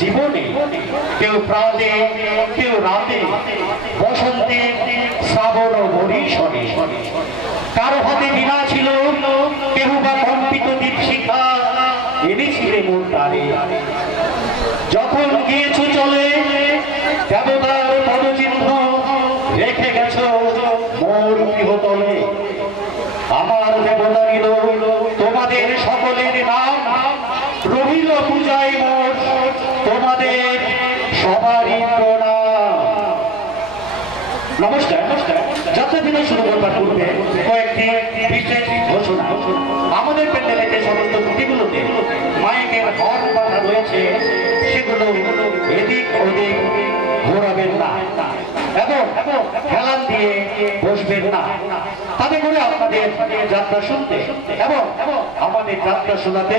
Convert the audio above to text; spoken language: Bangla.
জীবনে কেউ প্রাতে কেউ রাতে বসন্তে শ্রাবণ ও বরিশনে কারো হাতে বীণা ছিল কেউ বা কম্পিত দীপশিখা এনেছিলে মোর তারে যখন গিয়েছো চলে দেবতার পদচিহ্ন রেখে গেছো মোর গৃহতলে আমার দেবতারিল তোমাদের সকলের নাম রহিল পূজায় মোর তোমাদের সবারই প্রণাম। নমস্কার। যাত্রা দিনে শুরু করবার পূর্বে কয়েকটি বিশেষ ঘোষণা। আমাদের প্যান্ডেলে যে সমস্ত গুটিগুলোতে মাইকের হর্ন বাঁধা রয়েছে সেগুলো এদিক ওদিক ঘোরাবেন না এবং হেলান দিয়ে বসবেন না, তাতে করে আপনাদের যাত্রা শুনতে এবং আমাদের যাত্রা শোনাতে